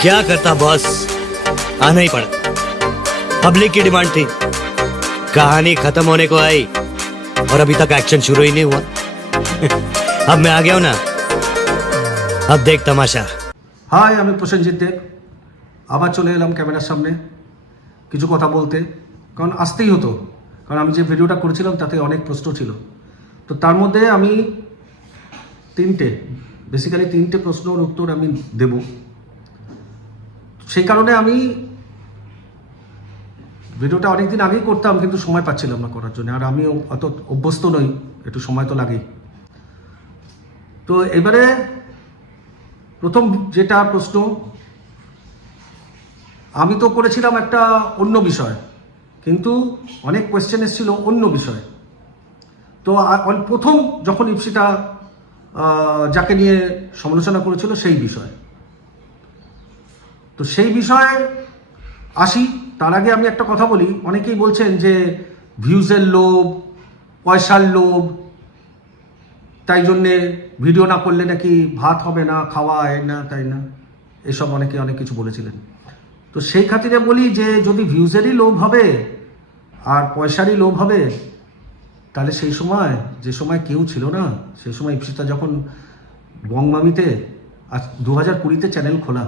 क्या करता बॉस आना ही पड़ा पब्लिक की डिमांड थी कहानी खत्म होने को आई और अभी तक एक्शन शुरू ही नहीं हुआ अब मैं आ गया हूं ना अब देख तमाशा হাই আমি প্রসেনজিৎ দেব আবার চলে এলাম ক্যামেরার সামনে কিছু কথা বলতে কারণ আসতেই হতো কারণ আমি যে ভিডিওটা করেছিলাম তাতে অনেক প্রশ্ন ছিল তো তার মধ্যে আমি তিনটে বেসিক্যালি তিনটে প্রশ্নের উত্তর আমি দেব সেই কারণে আমি ভিডিওটা অনেকদিন আগেই করতাম, কিন্তু সময় পাচ্ছিলাম না করার জন্য। আর আমি অত অভ্যস্ত নই, একটু সময় তো লাগেই। তো এবারে প্রথম যেটা প্রশ্ন, আমি তো করেছিলাম একটা অন্য বিষয়, কিন্তু অনেক কোয়েশ্চেন এসেছিল অন্য বিষয়। তো প্রথম যখন ইপসিটা যাকে নিয়ে সমালোচনা করেছিল সেই বিষয়। তো সেই বিষয়ে আসি। তার আগে আমি একটা কথা বলি। অনেকেই বলছেন যে ভিউজের লোভ, পয়সার লোভ, তাই জন্যে ভিডিও না করলে নাকি ভাত হবে না, খাওয়া হয় না, তাই না? এসব অনেকে অনেক কিছু বলেছিলেন। তো সেই খাতিরে বলি যে যদি ভিউজেরই লোভ হবে আর পয়সারই লোভ হবে, তাহলে সেই সময়, যে সময় কেউ ছিল না, সেই সময় ইপসিতা যখন বংমামিতে আজ দু হাজার কুড়িতে চ্যানেল খোলা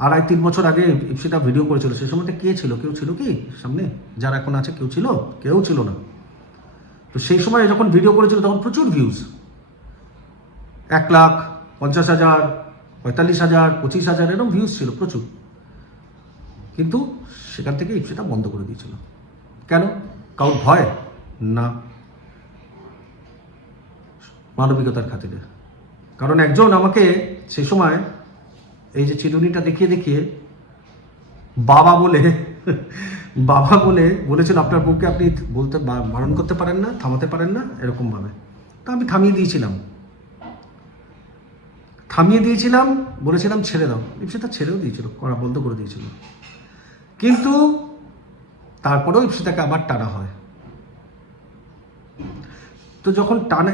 আড়াই তিন বছর আগে ইপসিতা ভিডিও করেছিল। সেই সময়টা কে ছিল? কেউ ছিল কি সামনে? যারা এখন আছে কেউ ছিল? কেউ ছিল না। তো সেই সময় যখন ভিডিও করেছিল, তখন প্রচুর ভিউজ এক লাখ, পঞ্চাশ হাজার, পঁয়তাল্লিশ হাজার, পঁচিশ হাজার এরকম ভিউজ ছিল প্রচুর। কিন্তু সেখান থেকে ইপসিটা বন্ধ করে দিয়েছিল। কেন? কারোর ভয়? না। মানবিকতার খাতিরে। কারণ একজন আমাকে সেই সময় এই যে চিরুনিটা দেখিয়ে দেখিয়ে বাবা বলে বাবা বলে, বলেছেন আপনার বউকে আপনি বলতে বারণ করতে পারেন না, থামাতে পারেন না এরকম ভাবে তা আমি থামিয়ে দিয়েছিলাম। থামিয়ে দিয়েছিলাম, বলেছিলাম ছেড়ে দাও। ইপসিতা ছেড়েও দিয়েছিল, করা বন্ধ করে দিয়েছিল। কিন্তু তারপরেও ইপসিতাকে আবার টানা হয়। তো যখন টানা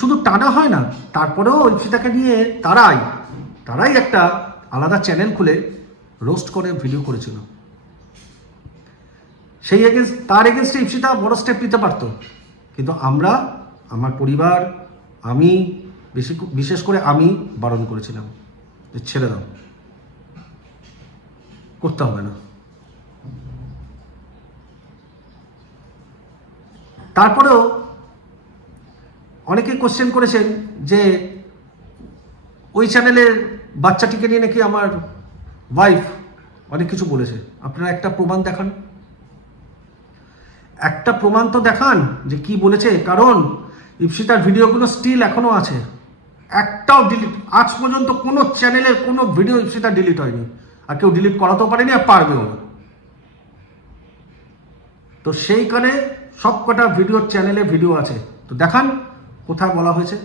শুধু টানা হয় না, তারপরেও ইপসিতাকে নিয়ে তারাই তারাই একটা আলাদা চ্যানেল খুলে রোস্ট করে ভিডিও করেছিল। সেই এগেনস্ট তার এগেনস্টে ইপসিতা বড় স্টেপ নিতে পারতো। কিন্তু আমরা, আমার পরিবার, আমি বেশি বিশেষ করে আমি বারণ করেছিলাম যে ছেড়ে দাও। করতে হবে না। তারপরেও অনেকে কোশ্চেন করেছেন যে ওই চ্যানেলের বাচ্চাটিকে নিয়ে নাকি আমার ওয়াইফ অনেক কিছু বলেছে। আপনারা একটা প্রমাণ দেখান। একটা প্রমাণ তো দেখান যে কি বলেছে, কারণ ইপসিতার ভিডিওগুলো স্টিল এখনও আছে। একটাও ডিলিট আজ পর্যন্ত কোনো চ্যানেলের কোনো ভিডিও ইপসিতা ডিলিট হয়নি। আর কেউ ডিলিট করাতেও পারেনি আর পারবেও না। তো সেইখানে সব কটা ভিডিওর চ্যানেলে ভিডিও আছে। তো দেখান, কোথায় বলা হয়েছে।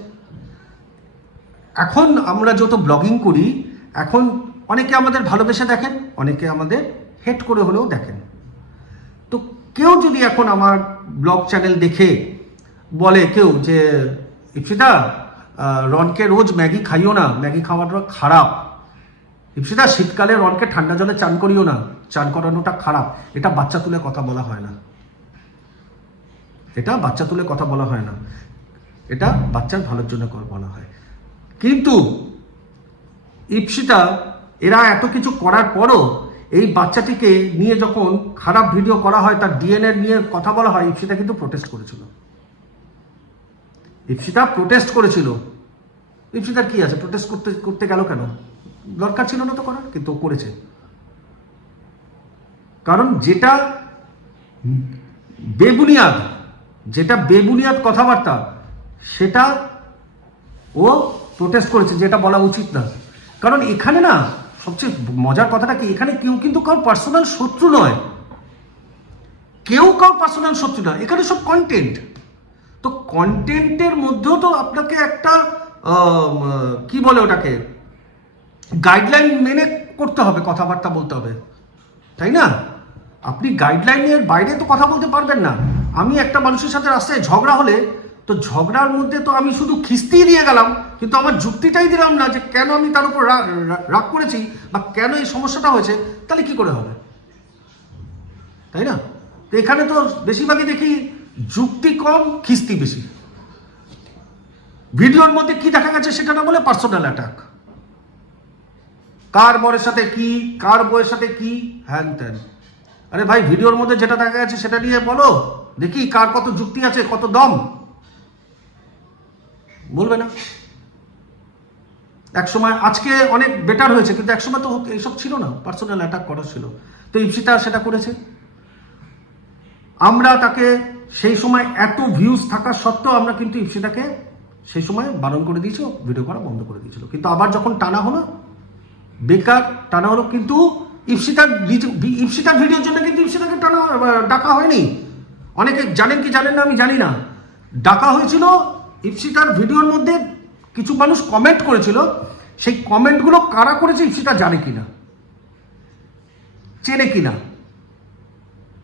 এখন আমরা যত ব্লগিং করি, এখন অনেকে আমাদের ভালোবেসে দেখেন, অনেকে আমাদের হেট করে হলেও দেখেন। তো কেউ যদি এখন আমার ব্লগ চ্যানেল দেখে বলে কেউ যে, ইপসিতা রনকে রোজ ম্যাগি খাইও না, ম্যাগি খাওয়াটা খারাপ। ইপসিতা, শীতকালে রনকে ঠান্ডা জলে চান করিও না, চান করানোটা খারাপ। এটা বাচ্চা তুলে কথা বলা হয় না। এটা বাচ্চা তুলে কথা বলা হয় না। এটা বাচ্চার ভালোর জন্য বলা হয়। কিন্তু ইপসিতা, এরা এত কিছু করার পরও এই বাচ্চাটিকে নিয়ে যখন খারাপ ভিডিও করা হয়, তার ডিএনএ নিয়ে কথা বলা হয়, ইপসিতা কিন্তু প্রোটেস্ট করেছিল। ইপসিতা প্রোটেস্ট করেছিল। ইপসিতার কি আছে? প্রোটেস্ট করতে করতে গেল কেন? দরকার ছিল না তো করার, কিন্তু করেছে। কারণ যেটা বেবুনিয়াদ যেটা বেবুনিয়াদ কথাবার্তা, সেটা ও প্রোটেস্ট করেছে, যেটা বলা উচিত না। কারণ এখানে না, সবচেয়ে মজার কথাটা কি, এখানে কেউ কিন্তু কারোর পার্সোনাল শত্রু নয়। কেউ কারোর পার্সোনাল শত্রু নয় এখানে সব কন্টেন্ট তো কন্টেন্টের মধ্যেও তো আপনাকে একটা কি বলে ওটাকে গাইডলাইন মেনে করতে হবে, কথাবার্তা বলতে হবে। তাই না? আপনি গাইডলাইনের বাইরে তো কথা বলতে পারবেন না। আমি একটা মানুষের সাথে রাস্তায় ঝগড়া হলে তো ঝগড়ার মধ্যে তো আমি শুধু খিস্তি দিয়ে গেলাম, কিন্তু আমার যুক্তিটাই দিলাম না যে কেন আমি তার উপর রাগ করেছি বা কেন এই সমস্যাটা হয়েছে, তাহলে কি করে হবে? তাই না? তো এখানে তো বেশিরভাগই দেখি যুক্তি কম, খিস্তি বেশি। ভিডিওর মধ্যে কি দেখা গেছে সেটা না বলে পার্সোনাল অ্যাটাক কার বরের সাথে কি, কার বইয়ের সাথে কি, হ্যান ত্যান। আরে ভাই, ভিডিওর মধ্যে যেটা দেখা গেছে সেটা নিয়ে বলো, দেখি কার কত যুক্তি আছে, কত দম। বলবে না। এক সময় আজকে অনেক বেটার হয়েছে, কিন্তু এক সময় তো এইসব ছিল না পার্সোনাল অ্যাটাক করা ছিল। তো ইপসিতা সেটা করেছে। আমরা তাকে সেই সময় এত ভিউজ থাকা সত্ত্বেও আমরা কিন্তু ইপসিতাকে সেই সময় বারণ করে দিয়েছি ভিডিও করা বন্ধ করে দিয়েছিল। কিন্তু আবার যখন টানা হলো, বেকার টানা হলো, কিন্তু ইপসিতার ইপসিতার ভিডিওর জন্য কিন্তু ইপসিতাকে টানা ডাকা হয়নি। অনেকে জানেন কি জানেন না, আমি জানি না। ডাকা হয়েছিল ইপসিতার ভিডিওর মধ্যে কিছু মানুষ কমেন্ট করেছিল, সেই কমেন্টগুলো কারা করেছে ইপসিতা জানে কিনা? চেনে কিনা?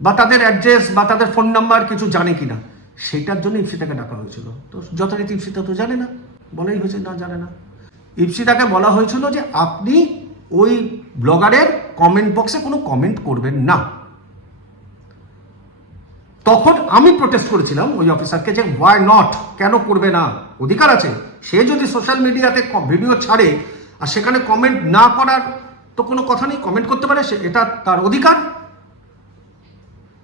বা তাদের অ্যাড্রেস বা তাদের ফোন নাম্বার কিছু জানে কিনা? সেটার জন্য ইপসিতাকে ডাকা হয়েছিল। তো যথারীতি ইপসিতা তো জানে না, বলাই হয়েছে না জানে না। ইপসিতাকে বলা হয়েছিল যে আপনি ওই ব্লগারের কমেন্ট বক্সে কোনো কমেন্ট করবেন না। তখন আমি প্রোটেস্ট করেছিলাম ওই অফিসারকে যে ওয়াই নট কেন করবে না? অধিকার আছে। সে যদি সোশ্যাল মিডিয়াতে ভিডিও ছাড়ে আর সেখানে কমেন্ট না করার তো কোনো কথা নেই কমেন্ট করতে পারে সে, এটা তার অধিকার।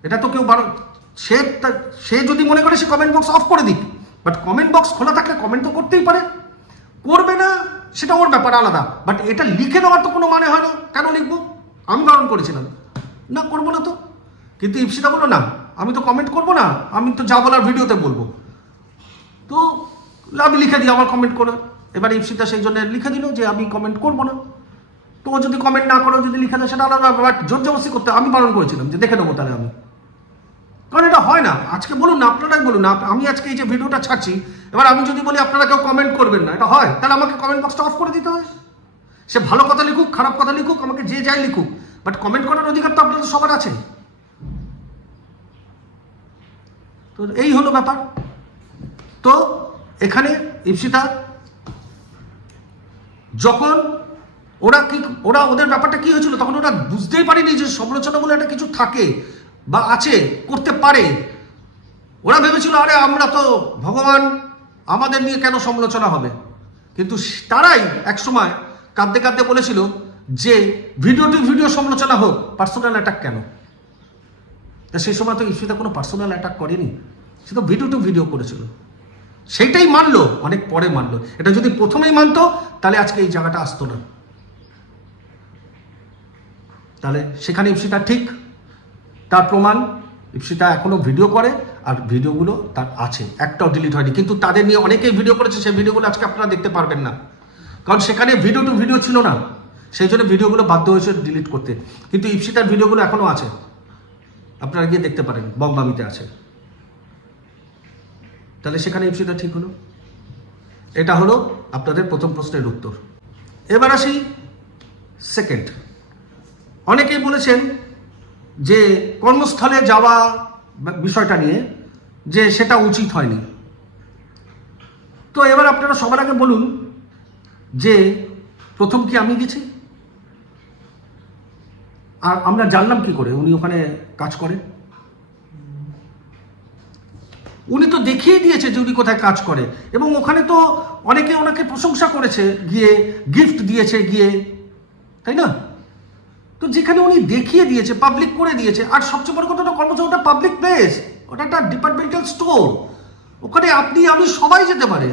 এটা তো কেউ বারো সে সে যদি মনে করে সে কমেন্ট বক্স অফ করে দিক। বাট কমেন্ট বক্স খোলা থাকলে কমেন্ট তো করতেই পারে। করবে না, সেটা ওর ব্যাপার আলাদা। বাট এটা লিখে দেওয়ার তো কোনো মানে হয় না। কেন লিখব? আমি বারণ করেছিলাম। না, করব না তো। কিন্তু ইপসিতা বলল, না আমি তো কমেন্ট করব না, আমি তো যা বলার ভিডিওতে বলব। তো আমি লিখে দিই, আমার কমেন্ট করে। এবার ইপসিতা সেই জন্য লিখে দিল যে আমি কমেন্ট করব না। তো ও যদি কমেন্ট না করে যদি লিখে দেয়, সেটা আলাদা বাট জোর জবরদস্তি করতে আমি বারণ করেছিলাম, যে দেখে নেব তাহলে আমি। কারণ এটা হয় না। আজকে বলুন না, আপনারাই বলুন না। আমি আজকে এই যে ভিডিওটা ছাড়ছি, এবার আমি যদি বলি, আপনারা কেউ কমেন্ট করবেন না, এটা হয়। তাহলে আমাকে কমেন্ট বক্সটা অফ করে দিতে হয়। সে ভালো কথা লিখুক, খারাপ কথা লিখুক, আমাকে যে যাই লিখুক। বাট কমেন্ট করার অধিকার তো আপনাদের সবার আছে। তো এই হলো ব্যাপার। তো এখানে ইপসিতা যখন ওরা কি, ওরা ওদের ব্যাপারটা কি হয়েছিল, তখন ওরা বুঝতেই পারেনি যে সমালোচনা বলে একটা কিছু থাকে বা আছে, করতে পারে। ওরা ভেবেছিল, আরে, আমরা তো ভগবান, আমাদের নিয়ে কেন সমালোচনা হবে? কিন্তু তারাই এক সময় কাঁদতে কাঁদতে বলেছিল যে ভিডিও টু ভিডিও সমালোচনা হোক, পার্সোনাল অ্যাটাক কেন? তা সেই সময় তো ইস্যুতে কোনো পার্সোনাল অ্যাটাক করেনি। সে তো ভিডিও টু ভিডিও করেছিল। সেইটাই মানলো, অনেক পরে মানলো। এটা যদি প্রথমেই মানতো, তাহলে আজকে এই জায়গাটা আসতো না। তাহলে সেখানে ইপসিতা ঠিক, তার প্রমাণ, ইপসিতা এখনও ভিডিও করে, আর ভিডিওগুলো তার আছে, একটাও ডিলিট হয়নি। কিন্তু তাদের নিয়ে অনেকেই ভিডিও করেছে, সেই ভিডিওগুলো আজকে আপনারা দেখতে পারবেন না। কারণ সেখানে ভিডিও টু ভিডিও ছিল না। সেই জন্য ভিডিওগুলো বাধ্য হয়েছে ডিলিট করতে। কিন্তু ইপসিতার ভিডিওগুলো এখনও আছে। আপনারা গিয়ে দেখতে পারেন বংবামিতে আছে। তাহলে সেখানে ইপসিতা ঠিক হলো? এটা হলো আপনাদের প্রথম প্রশ্নের উত্তর। এবার আসি সেকেন্ড অনেকেই বলেছেন যে কর্মস্থলে যাওয়া বিষয়টা নিয়ে যে সেটা উচিত হয়নি। তো এবার আপনারা সবার আগে বলুন যে প্রথম কি আমি গেছি? আর আমরা জানলাম কি করে? উনি ওখানে কাজ করেন। উনি তো দেখিয়ে দিয়েছে যে উনি কোথায় কাজ করে। এবং ওখানে তো অনেকে ওনাকে প্রশংসা করেছে, গিয়ে গিফট দিয়েছে, গিয়ে। তাই না? তো যেখানে উনি দেখিয়ে দিয়েছে পাবলিক করে দিয়েছে, আর সবচেয়ে বড় কথা ওটা কর্মচারী, ওটা পাবলিক প্লেস ওটা একটা ডিপার্টমেন্টাল স্টোর ওখানে আপনি, আমি সবাই যেতে পারে।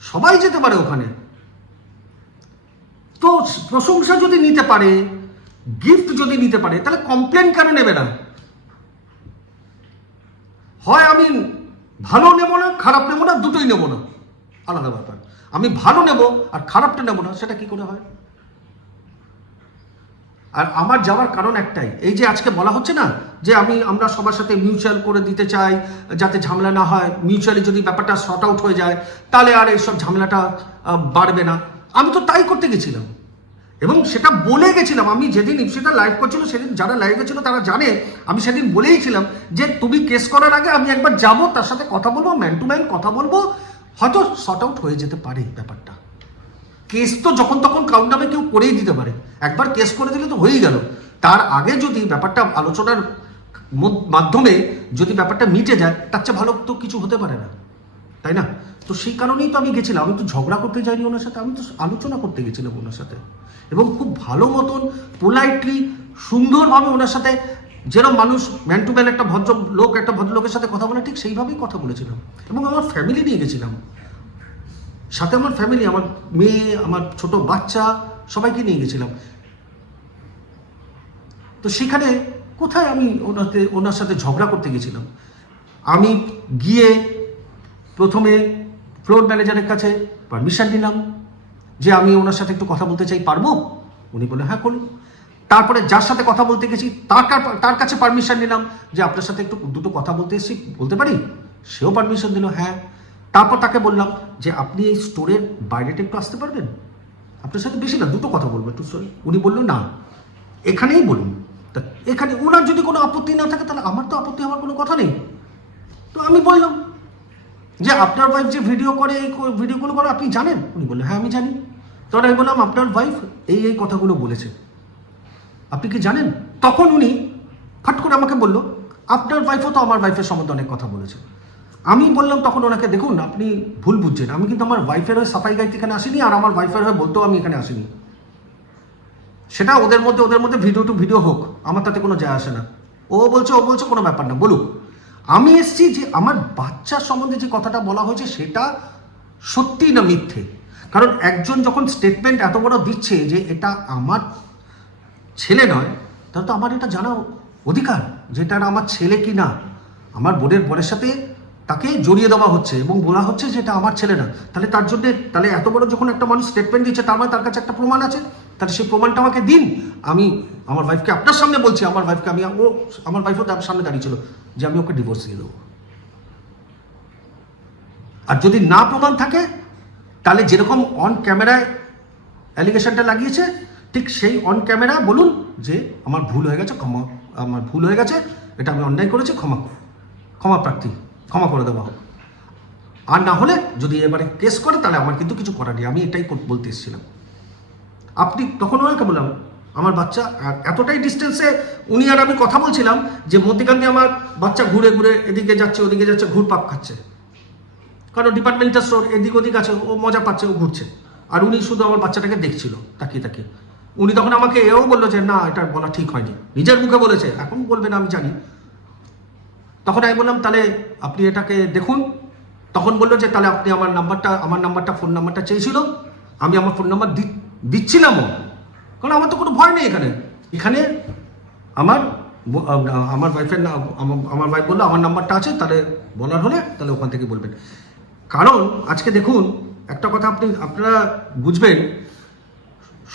সবাই যেতে পারে ওখানে। তো প্রশংসা যদি নিতে পারে গিফট যদি নিতে পারে, তাহলে কমপ্লেন কেন নেবে না? হয় আমি ভালো নেব না, খারাপ নেব না, দুটোই নেব না। আলাদা ব্যাপার। আমি ভালো নেব আর খারাপটা নেব না, সেটা কি করে হয়? আর আমার যাওয়ার কারণ একটাই, এই যে আজকে বলা হচ্ছে না যে আমি, আমরা সবার সাথে মিউচুয়াল করে দিতে চাই, যাতে ঝামেলা না হয় মিউচুয়ালি যদি ব্যাপারটা শর্ট আউট হয়ে যায়, তাহলে আর এইসব ঝামেলাটা বাড়বে না। আমি তো তাই করতে গেছিলাম। এবং সেটা বলে গেছিলাম, আমি যেদিন ইপসিটা লাইভ করছিল, সেদিন যারা লাইভে ছিল তারা জানে, আমি সেদিন বলেইছিলাম যে তুমি কেস করার আগে আমি একবার যাব, তার সাথে কথা বলব ম্যান টু ম্যান কথা বলব, হয়তো শর্ট আউট হয়ে যেতে পারে ব্যাপারটা। কেস তো যখন তখন কাউন্টামে কেউ করেই দিতে পারে। একবার কেস করে দিলে তো হয়েই গেল। তার আগে যদি ব্যাপারটা আলোচনার মাধ্যমে যদি ব্যাপারটা মিটে যায়, তার চেয়ে ভালো তো কিছু হতে পারে না। তাই না? তো সেই কারণেই তো আমি গেছিলাম। আমি তো ঝগড়া করতে যাইনি ওনার সাথে, আমি তো আলোচনা করতে গেছিলাম ওনার সাথে। এবং খুব ভালো মতন পোলাইটলি সুন্দরভাবে ওনার সাথে যেরকম মানুষ ম্যান টু ম্যান একটা ভদ্র লোক, একটা ভদ্রলোকের সাথে কথা বলে, ঠিক সেইভাবেই কথা বলেছিলাম। এবং আমার ফ্যামিলি নিয়ে গেছিলাম। সাথে আমার ফ্যামিলি আমার মেয়ে, আমার ছোট বাচ্চা, সবাইকে নিয়ে গেছিলাম। তো সেখানে কোথায় আমি ওনাতে, ওনার সাথে ঝগড়া করতে গেছিলাম? আমি গিয়ে প্রথমে ফ্লোর ম্যানেজারের কাছে পারমিশন নিলাম যে আমি ওনার সাথে একটু কথা বলতে চাই, পারব? উনি বলে হ্যাঁ করুন। তারপরে যার সাথে কথা বলতে গেছি, তার তার কাছে পারমিশন নিলাম যে আপনার সাথে একটু দুটো কথা বলতে এসেছি, বলতে পারি? সেও পারমিশন দিল হ্যাঁ। তারপর তাকে বললাম যে, আপনি এই স্টোরের বাইরেটা একটু আসতে পারবেন? আপনার সাথে বেশি না, দুটো কথা বলব একটু sorry। উনি বলল, না। এখানেই বলুন। তা এখানে ওনার যদি কোনো আপত্তি না থাকে, তাহলে আমার তো আপত্তি হওয়ার কোনো কথা নেই। তো আমি বললাম যে আপনার ওয়াইফ যে ভিডিও করে, এই ভিডিওগুলো করে, আপনি জানেন? উনি বললেন হ্যাঁ আমি জানি। তখন আমি বললাম, আপনার ওয়াইফ এই এই কথাগুলো বলেছে। আপনি কি জানেন? তখন উনি ফট করে আমাকে বলল, আপনার ওয়াইফও তো আমার ওয়াইফের সম্বন্ধে অনেক কথা বলেছে। আমি বললাম তখন ওনাকে, দেখুন, আপনি ভুল বুঝছেন। আমি কিন্তু আমার ওয়াইফের হয়ে সাফাই গাইতে এখানে আসিনি, আর আমার ওয়াইফের হয়ে বলতেও আমি এখানে আসিনি। সেটা ওদের মধ্যে ওদের মধ্যে ভিডিও টু ভিডিও হোক, আমার তাতে কোনো যায় আসে না। ও বলছে ও বলছে, কোনো ব্যাপার না। বলুক। আমি এসছি যে আমার বাচ্চা সম্বন্ধে যে কথাটা বলা হয়েছে সেটা সত্যি না মিথ্যে? কারণ একজন যখন স্টেটমেন্ট এত বড় দিচ্ছে যে এটা আমার ছেলে নয়, তাহলে তো আমার এটা জানা অধিকার যে এটা আমার ছেলে কি না? আমার বোনের বোনের সাথে তাকে জড়িয়ে দেওয়া হচ্ছে এবং বলা হচ্ছে যে এটা আমার ছেলে না। তাহলে তার জন্য, তাহলে এত বড় যখন একটা মানুষ স্টেটমেন্ট দিচ্ছে, তার মানে তার কাছে একটা প্রমাণ আছে। তাহলে সেই প্রমাণটা আমাকে দিন। আমি আমার ওয়াইফকে আপনার সামনে বলছি, আমার ওয়াইফকে আমি ও, আমার ওয়াইফও তার সামনে দাঁড়িয়েছিল যে আমি ওকে ডিভোর্স দিয়ে দেবো। আর যদি না প্রমাণ থাকে, তাহলে যেরকম অন ক্যামেরায় অ্যালিগেশনটা লাগিয়েছে, ঠিক সেই অন ক্যামেরা বলুন যে আমার ভুল হয়ে গেছে, ক্ষমা, আমার ভুল হয়ে গেছে, এটা আমি অন্যায় করেছি, ক্ষমা ক্ষমা প্রার্থী, ক্ষমা করে দেওয়া হোক। আর না হলে যদি এবারে কেস করে, তাহলে আমার কিন্তু কিছু করার নেই। আমি এটাই বলতে এসেছিলাম। আপনি তখন ওনাকে বললাম, আমার বাচ্চা এতটাই ডিস্টেন্সে উনি আর আমি কথা বলছিলাম যে মধ্যিখান আমার বাচ্চা ঘুরে ঘুরে এদিকে যাচ্ছে, ওদিকে যাচ্ছে, ঘুর পাক খাচ্ছে। কারণ ডিপার্টমেন্টাল স্টোর এদিক ওদিক আছে, ও মজা পাচ্ছে, ও ঘুরছে। আর উনি শুধু আমার বাচ্চাটাকে দেখছিল, তাকিয়ে তাকিয়ে। উনি তখন আমাকে এও বলল যে, না, এটা বলা ঠিক হয়নি। নিজের মুখে বলেছে, এখন বলবে না, আমি জানি। তখন আমি বললাম, তাহলে আপনি এটাকে দেখুন। তখন বলল যে, তাহলে আপনি আমার নাম্বারটা আমার নাম্বারটা ফোন নাম্বারটা চেয়েছিল। আমি আমার ফোন নাম্বার দিচ্ছিলামও কারণ আমার তো কোনো ভয় নেই এখানে। এখানে আমার আমার ওয়াইফের না, আমার ওয়াইফ বলল, আমার নাম্বারটা আছে, তাহলে বলার হলে তাহলে ওখান থেকে বলবেন। কারণ আজকে দেখুন, একটা কথা আপনি, আপনারা বুঝবেন,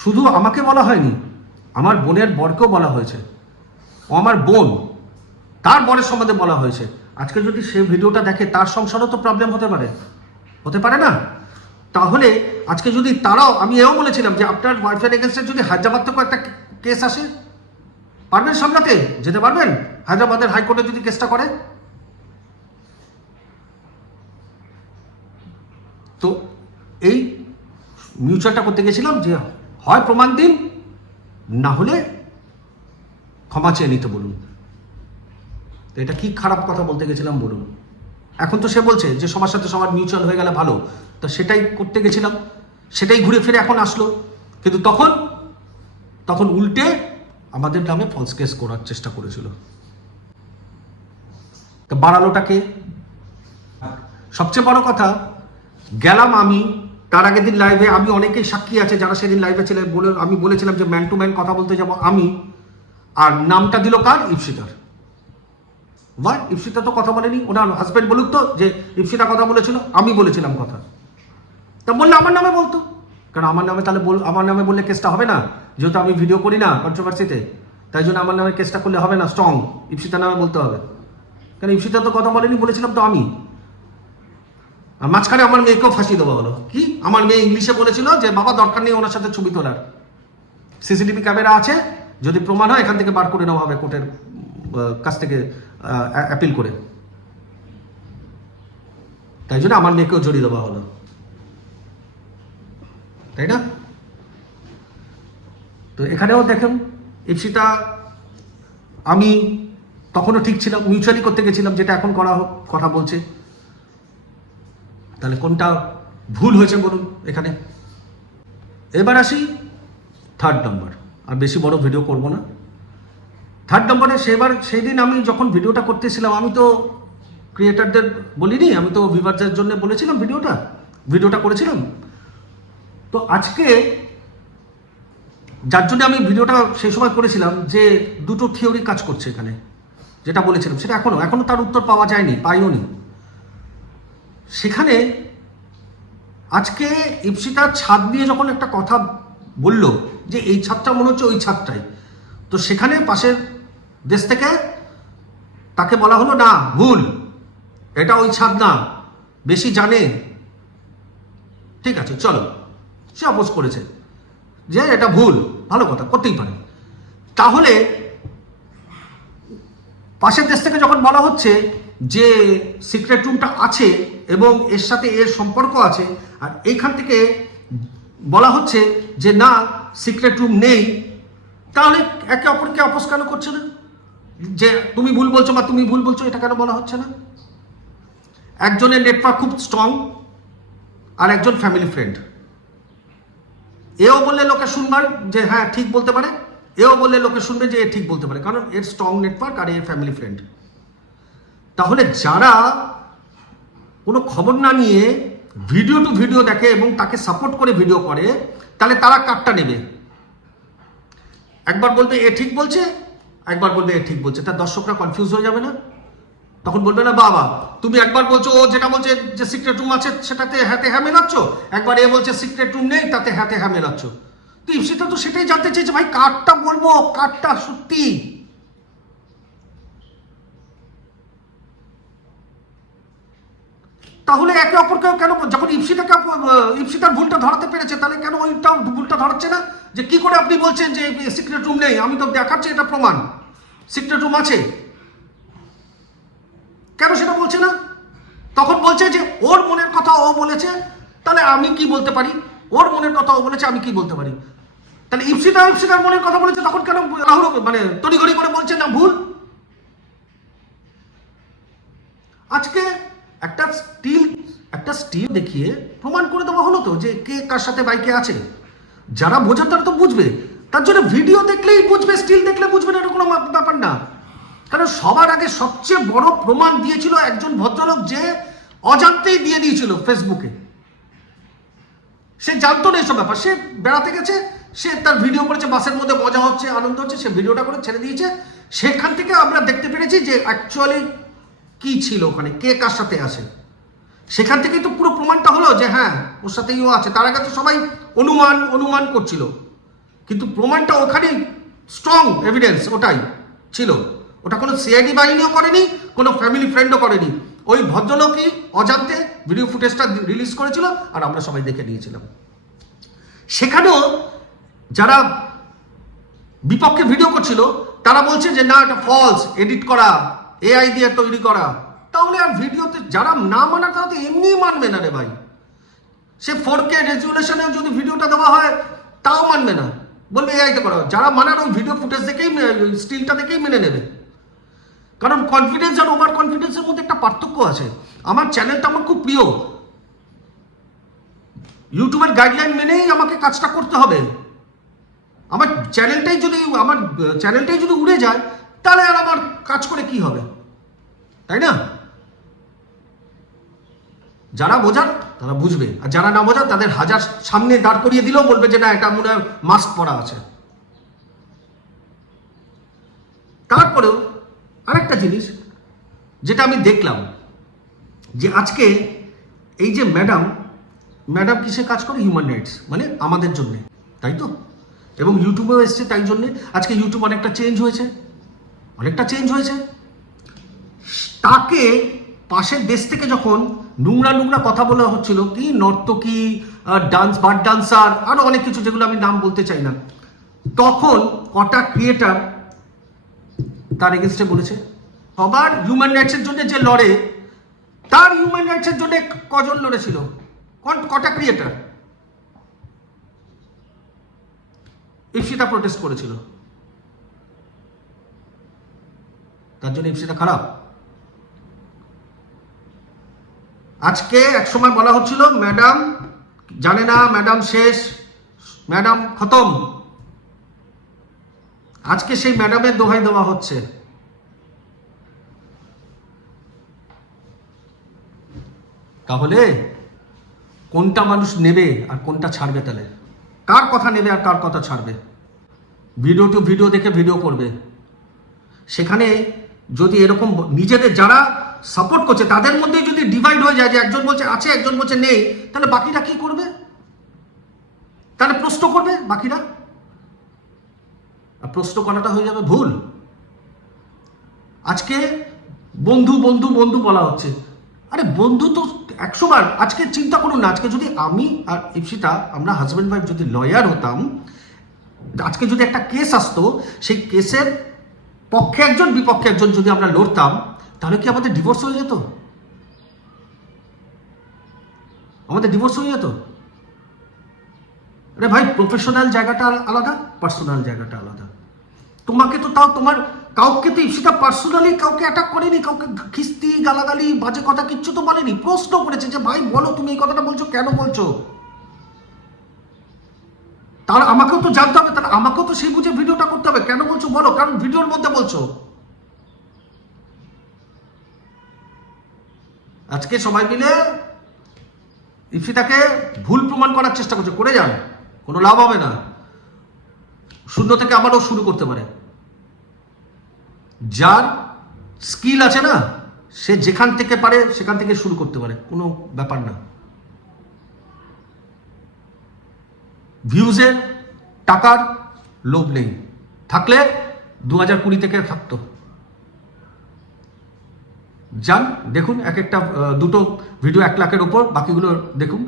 শুধু আমাকে বলা হয়নি, আমার বোনের বরকেও বলা হয়েছে। ও আমার বোন, তার বরের সম্বন্ধে বলা হয়েছে। আজকে যদি সে ভিডিওটা দেখে, তার সংসারও তো প্রবলেম হতে পারে। হতে পারে না? তাহলে আজকে যদি তারাও, আমি এও বলেছিলাম যে আপনার ওয়াইফের এগেনস্টে যদি হায়দ্রাবাদ থেকেও একটা কেস আসে, পারবেন সামলাতে? যেতে পারবেন? হায়দ্রাবাদের হাইকোর্টে যদি কেসটা করে? তো এই মিউচুয়ালটা করতে গেছিলাম যে হয় প্রমাণ দিন, না হলে ক্ষমা চেয়ে নিতে বলুন। তো এটা কি খারাপ কথা বলতে গেছিলাম বলুন? এখন তো সে বলছে যে সবার সাথে সবার মিউচুয়াল হয়ে গেলে ভালো। তো সেটাই করতে গেছিলাম। সেটাই ঘুরে ফিরে এখন আসলো। কিন্তু তখন তখন উল্টে আমাদের নামে ফলস কেস করার চেষ্টা করেছিল। তো বাড়ালোটাকে সবচেয়ে বড় কথা, গেলাম আমি, তার আগের দিন লাইভে আমি অনেকেই সাক্ষী আছে যারা সেদিন লাইভে ছিলেন বলে, আমি বলেছিলাম যে ম্যান টু ম্যান কথা বলতে যাব আমি। আর নামটা দিল কার? ইপসিতার ওয়াই ইপসিতা তো কথা বলেনি। ওনার হাজব্যান্ড বলুক তো যে ইপসিতা কথা বলেছিল, আমি বলেছিলাম কথা। তা বললে আমার নামে বলতো। কারণ আমার নামে তাহলে বল আমার নামে বললে কেসটা হবে না। যেহেতু আমি ভিডিও করি না কন্ট্রোভার্সিতে তাই জন্য আমার নামে কেসটা করলে হবে না স্ট্রং ইপসিতা নামে বলতে হবে। কারণ ইপসিতা তো কথা বলেনি, বলেছিলাম তো আমি। আর মাঝখানে আমার মেয়েকেও ফাঁসি দেওয়া হলো। কি? আমার মেয়ে ইংলিশে বলেছিল যে, বাবা, দরকার নেই ওনার সাথে ছবি তোলার। সিসিটিভি ক্যামেরা আছে। যদি প্রমাণ হয়, এখান থেকে বার করে নেওয়া হবে কোর্টের কাছ থেকে অ্যাপিল করে। তাই জন্য আমার মেয়েকেও জড়িয়ে দেওয়া হলো। তাই না? তো এখানেও দেখেন, ইপসিতা, আমি তখনও ঠিক ছিলাম মিউচুয়ালি করতে গেছিলাম, যেটা এখন করা কথা বলছে। তাহলে কোনটা ভুল হয়েছে বলুন এখানে? এবার আসি থার্ড নাম্বার আর বেশি বড় ভিডিও করব না। থার্ড নম্বরে সেবার সেই দিন আমি যখন ভিডিওটা করতেছিলাম, আমি তো ক্রিয়েটারদের বলিনি, আমি তো ভিভারদের জন্য বলেছিলাম ভিডিওটা ভিডিওটা করেছিলাম। তো আজকে যার জন্য আমি ভিডিওটা সেই সময় করেছিলাম যে দুটো থিওরি কাজ করছে এখানে, যেটা বলেছিলাম, সেটা এখনও এখনও তার উত্তর পাওয়া যায়নি, পাইও নি। সেখানে আজকে ইপসিতা ছাদ নিয়ে যখন একটা কথা বলল যে এই ছাদটা মনে হচ্ছে ওই ছাদটাই, তো সেখানে পাশের দেশ থেকে তাকে বলা হলো, না, ভুল, এটা ওই ছাদ না, বেশি জানে। ঠিক আছে, চলো। সে অপোজ করেছে। যে এটা ভুল, ভালো কথা, করতেই পারে। তাহলে পাশের দেশ থেকে যখন বলা হচ্ছে যে সিক্রেট রুমটা আছে এবং এর সাথে এর সম্পর্ক আছে, আর এইখান থেকে বলা হচ্ছে যে না সিক্রেট রুম নেই, তাহলে একে অপরকে অপোজ কেন করছে না? যে তুমি ভুল বলছো বা তুমি ভুল বলছো, এটা কেন বলা হচ্ছে না? একজনের নেটওয়ার্ক খুব স্ট্রং আর একজন ফ্যামিলি ফ্রেন্ড এও বললে লোকে শুনবার যে হ্যাঁ ঠিক বলতে পারে। এও বললে লোকে শুনবে যে এ ঠিক বলতে পারে, কারণ এর স্ট্রং নেটওয়ার্ক আর এর ফ্যামিলি ফ্রেন্ড তাহলে যারা কোনো খবর না নিয়ে ভিডিও টু ভিডিও দেখে এবং তাকে সাপোর্ট করে ভিডিও করে, তাহলে তারা কাটটা নেবে। একবার বলবে এ ঠিক বলছে, একবার বলবে এ ঠিক বলছে। তার দর্শকরা কনফিউজ হয়ে যাবে না। তখন বলবে না, বাবা, তুমি একবার বলছো, ও যেটা বলছে যে সিক্রেট রুম আছে, সেটাতে হাতে হ্যাঁ মেলাচ্ছ? একবার এ বলছে সিক্রেট রুম নেই, তাতে হাতে হ্যাঁ মেলাচ্ছ। তো ইপসিতা তো সেটাই জানতে চেয়েছে, ভাই কারটা বলব কারটা সত্যি। তাহলে একে অপরকে কেন, যখন ইপসিতাকে ইপসিতার ভুলটা ধরাতে পেরেছে, তাহলে কেন ওইটা ভুলটা ধরাচ্ছে না? যে কি করে আপনি বলছেন যে সিক্রেট রুম নেই? আমি তো দেখাচ্ছি, এটা প্রমাণ। সিক্রেট রুম আছে। কেন সেটা বলছে না? তখন বলছে যে, ওর মনের কথা ও বলেছে, তাহলে আমি কি বলতে পারি? ওর মনের কথা ও বলেছে, আমি কি বলতে পারি? তাহলে ইপসিতা ইপসিতার মনের কথা বলেছে, তখন কেন রাহুল মানে তড়িঘড়ি করে বলছে না ভুল? আজকে একটা স্টিল একটা স্টিল দেখিয়ে প্রমাণ করে দেওয়া হলো তো যে কে কার সাথে বাইকে আছে। যারা বোঝার তারা তো বুঝবে। তার জন্য ভিডিও দেখলেই বুঝবে স্টিল দেখলে বুঝবে না, এটা কোনো ব্যাপার না। কারণ সবার আগে সবচেয়ে বড় প্রমাণ দিয়েছিল একজন ভদ্রলোক যে অজান্তেই দিয়ে দিয়েছিল ফেসবুকে সে জানতো না এসব ব্যাপার। সে বেড়াতে গেছে, সে তার ভিডিও করেছে, বাসের মধ্যে মজা হচ্ছে, আনন্দ হচ্ছে, সে ভিডিওটা করে ছেড়ে দিয়েছে। সেখান থেকে আমরা দেখতে পেরেছি যে অ্যাকচুয়ালি কি ছিল ওখানে, কে কার সাথে আছে। সেখান থেকেই তো পুরো প্রমাণটা হলো যে হ্যাঁ ওর সাথেই ও আছে। তার আগে তো সবাই অনুমান অনুমান করছিল। কিন্তু প্রমাণটা ওখানেই স্ট্রং এভিডেন্স ওটাই ছিল। ওটা কোনো সিআইডি বাহিনীও করেনি, কোনো ফ্যামিলি ফ্রেন্ডও করেনি। ওই ভদ্রলোকই অজান্তে ভিডিও ফুটেজটা রিলিজ করেছিল আর আমরা সবাই দেখে নিয়েছিলাম। সেখানেও যারা বিপক্ষে ভিডিও করছিল, তারা বলছে যে, না, এটা ফলস এডিট করা এআই দিয়ে তৈরি করা। তাহলে আর ভিডিওতে যারা না মানার, তারা তো এমনিই মানবে না রে ভাই। সে ফোর কে রেজুলেশনে যদি ভিডিওটা দেওয়া হয়, তাও মানবে না। বলবে এআইতে করা যারা মানার, ওই ভিডিও ফুটেজ দেখেই স্টিলটা দেখেই মেনে নেবে। কারণ কনফিডেন্স আর ওভার কনফিডেন্সের মধ্যে একটা পার্থক্য আছে। আমার চ্যানেলটা আমার খুব প্রিয়। ইউটিউবের গাইডলাইন মেনেই আমাকে কাজটা করতে হবে। আমার চ্যানেলটাই যদি, আমার চ্যানেলটাই যদি উড়ে যায়, তাহলে আর আমার কাজ করে কি হবে? তাই না? যারা বোঝার, তারা বুঝবে। আর যারা না বোঝার, তাদের হাজার সামনে দাঁড় করিয়ে দিলেও বলবে যে না, এটা মনে হয় মাস্ক পরা আছে। তারপরেও আরেকটা জিনিস যেটা আমি দেখলাম যে আজকে এই যে ম্যাডাম ম্যাডাম কিসে কাজ করে? হিউম্যান রাইটস মানে আমাদের জন্য, তাই তো? এবং ইউটিউবেও এসছে তাই জন্যে। আজকে ইউটিউব অনেকটা চেঞ্জ হয়েছে, অনেকটা চেঞ্জ হয়েছে। তাকে পাশের দেশ থেকে যখন নোংরা নোংরা কথা বলা হচ্ছিল, কি নর্তকী ডান্স বার ডান্সার আরও অনেক কিছু যেগুলো আমি নাম বলতে চাই না, তখন কটা ক্রিয়েটার তার এগেনস্টে বলেছে সবার হিউম্যান রাইটসের জন্য যে লড়ে, তার হিউম্যান রাইটসের জন্য কজন লড়েছিল? কটা ক্রিয়েটার ইপসিতা প্রোটেস্ট করেছিল। তার জন্য ইপসিতা খারাপ। আজকে একসময় বলা হচ্ছিল, ম্যাডাম, জানে না, ম্যাডাম শেষ, ম্যাডাম খতম। আজকে সেই ম্যাডামের দোহাই দেওয়া হচ্ছে। তাহলে কোনটা মানুষ নেবে আর কোনটা ছাড়বে তাহলে? কার কথা নেবে আর কার কথা ছাড়বে? ভিডিও টু ভিডিও দেখে ভিডিও করবে। সেখানে যদি এরকম নিজেদের যারা সাপোর্ট করছে, তাদের মধ্যে যদি ডিভাইড হয়ে যায় যে একজন বলছে আছে, একজন বলছে নেই, তাহলে বাকিরা কি করবে? তাহলে প্রশ্ন করবে বাকিরা? প্রশ্ন করাটা হয়ে যাবে ভুল। আজকে বন্ধু বন্ধু বন্ধু বলা হচ্ছে। আরে বন্ধু তো একশো বার আজকে চিন্তা করুন না, আজকে যদি আমি আর ইপসিতা, আমরা হাজব্যান্ড ওয়াইফ যদি লয়ার হতাম, আজকে যদি একটা কেস আসতো, সেই কেসের পক্ষে একজন, বিপক্ষে একজন যদি আমরা লড়তাম, তাহলে কি আমাদের ডিভোর্স হয়ে যেত? আমাদের ডিভোর্স হয়ে যেত? আরে ভাই প্রফেশনাল জায়গাটা আলাদা পার্সোনাল জায়গাটা আলাদা। তোমাকে তো তাও তোমার কাউকে তো সেটা পার্সোনালি কাউকে অ্যাটাক করেনি, কাউকে খিস্তি, গালাগালি, বাজে কথা কিচ্ছু তো বলেনি, প্রশ্ন করেছে যে, ভাই, বলো, তুমি এই কথাটা বলছো, কেন বলছো? তার আমাকেও তো জানতে হবে তাহলে আমাকেও তো সেই বুঝে ভিডিওটা করতে হবে, কেন বলছো, বলো, কারণ ভিডিওর মধ্যে বলছো। আজকে সবাই মিলে ইপসিতাকে ভুল প্রমাণ করার চেষ্টা করছে, করে যান। কোনো লাভ হবে না। শূন্য থেকে আবারও শুরু করতে পারে। যার স্কিল আছে না, সে যেখান থেকে পারে, সেখান থেকে শুরু করতে পারে। কোনো ব্যাপার না। ভিউজের টাকার লোভ নেই। থাকলে দু হাজার কুড়ি থেকে থাকতো। যান, দেখুন, এক একটা দুটো ভিডিও এক লাখের ওপর, বাকিগুলো দেখুন।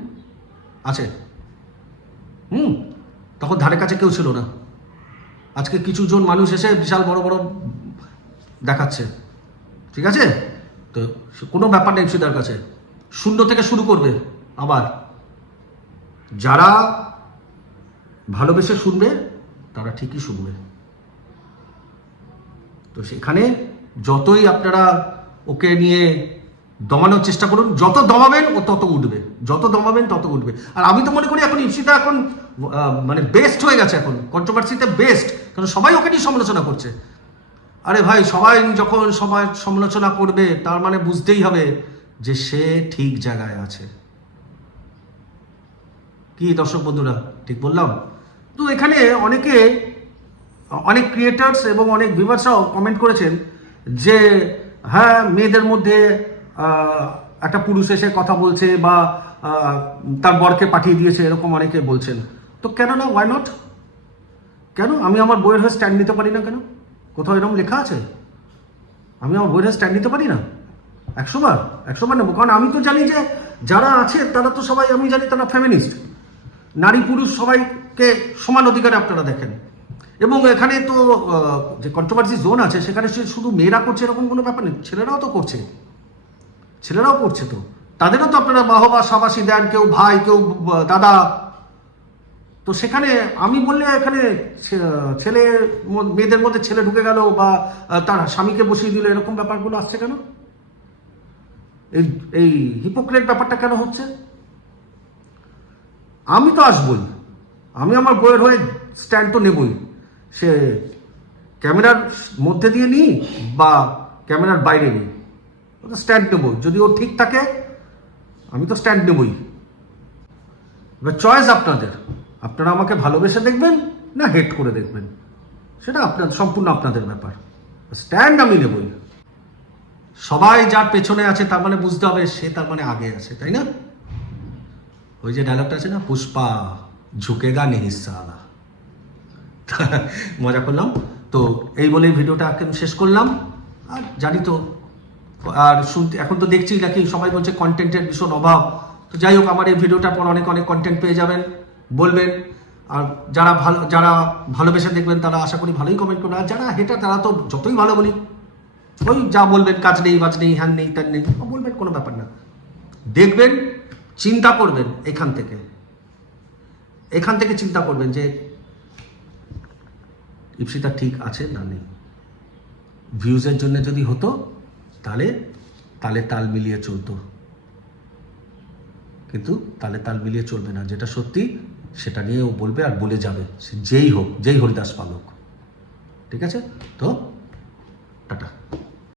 আছে। হুম, তখন ধারে কাছে কেউ ছিল না। আজকে কিছু জন মানুষ এসে বিশাল বড় বড় দেখাচ্ছে। ঠিক আছে? তো কোনো ব্যাপার নেই সেটার কাছে। শূন্য থেকে শুরু করবে আবার। যারা ভালোবেসে শুনবে, তারা ঠিকই শুনবে। তো সেখানে যতই আপনারা ওকে নিয়ে দমানোর চেষ্টা করুন, যত দমাবেন ও তত উঠবে। যত দমাবেন তত উঠবে আর আমি তো মনে করি এখন ইপসিতা এখন মানে বেস্ট হয়ে গেছে এখন। কন্ট্রোভার্সিতে বেস্ট কারণ সবাই ওকে নিয়ে সমালোচনা করছে। আরে ভাই, সবাই যখন সবাই সমালোচনা করবে, তার মানে বুঝতেই হবে যে সে ঠিক জায়গায় আছে। কি দর্শক বন্ধুরা, ঠিক বললাম? তো এখানে অনেকে, অনেক ক্রিয়েটার্স এবং অনেক ভিভার্সরাও কমেন্ট করেছেন যে হ্যাঁ মেয়েদের মধ্যে একটা পুরুষ এসে কথা বলছে বা তার বরকে পাঠিয়ে দিয়েছে, এরকম অনেকে বলছেন। তো কেন না? ওয়াই নট কেন? আমি আমার বইয়ের হয়ে স্ট্যান্ড নিতে পারি না কেন? কোথাও এরকম লেখা আছে? আমি আমার বইয়ের হয়ে স্ট্যান্ড নিতে পারি না? একশোবার একশোবার নেব। কারণ আমি তো জানি যে যারা আছে, তারা তো সবাই, আমি জানি তারা ফেমিনিস্ট নারী পুরুষ সবাইকে সমান অধিকারে আপনারা দেখেন। এবং এখানে তো যে কন্ট্রোভার্সি জোন আছে, সেখানে সে শুধু মেয়েরা করছে এরকম কোনো ব্যাপার নেই, ছেলেরাও তো করছে। ছেলেরাও করছে তো। তাদেরও তো আপনারা বাহবা সাবাসী দেন, কেউ ভাই, কেউ দাদা। তো সেখানে আমি বললে এখানে ছেলে মেয়েদের মধ্যে ছেলে ঢুকে গেল বা তার স্বামীকে বসিয়ে দিল, এরকম ব্যাপারগুলো আসছে কেন? এই এই হিপোক্রেট ব্যাপারটা কেন হচ্ছে? আমি তো আসবই। আমি আমার বইয়ের হয়ে স্ট্যান্ড তো নেবই। সে ক্যামেরার মধ্যে দিয়ে নিই বা ক্যামেরার বাইরে নিই। স্ট্যান্ড নেব যদি ও ঠিক থাকে আমি তো স্ট্যান্ড নেবই এবার চয়েস আপনাদের। আপনারা আমাকে ভালোবেসে দেখবেন না হেট করে দেখবেন? সেটা আপনার, সম্পূর্ণ আপনাদের ব্যাপার। স্ট্যান্ড আমি নেবই। সবাই যার পেছনে আছে তার মানে বুঝতে হবে সে তার মানে আগে আছে, তাই না? ওই যে ডায়লগটা আছে না, পুষ্পা ঝুঁকেগা নেই সালা। মজা করলাম। তো এই বলেই ভিডিওটা এখন শেষ করলাম। আর জানি তো আর শুনতে এখন তো দেখছি নাকি সবাই বলছে কন্টেন্টের ভীষণ অভাব। তো যাই হোক, আমার এই ভিডিওটার পর অনেক অনেক কন্টেন্ট পেয়ে যাবেন, বলবেন। আর যারা ভালো যারা ভালোবেসে দেখবেন, তারা আশা করি ভালোই কমেন্ট করবেন। আর যারা হেটার তারা তো যতই ভালো বলি, ওই যা বলবেন, কাজ নেই, বাজ নেই, হ্যান নেই, ত্যান নেই বলবেন, কোনো ব্যাপার না। দেখবেন, চিন্তা করবেন এখান থেকে। এখান থেকে চিন্তা করবেন যে, ইপসিতা ঠিক আছে না নেই? ভিউজের জন্য যদি হতো তাহলে তালে তাল মিলিয়ে চলতো। কিন্তু তালে তাল মিলিয়ে চলবে না। যেটা সত্যি, সেটা নিয়ে ও বলবে আর বলে যাবে। যেই হোক, যেই হরিদাস পালক। ঠিক আছে? তো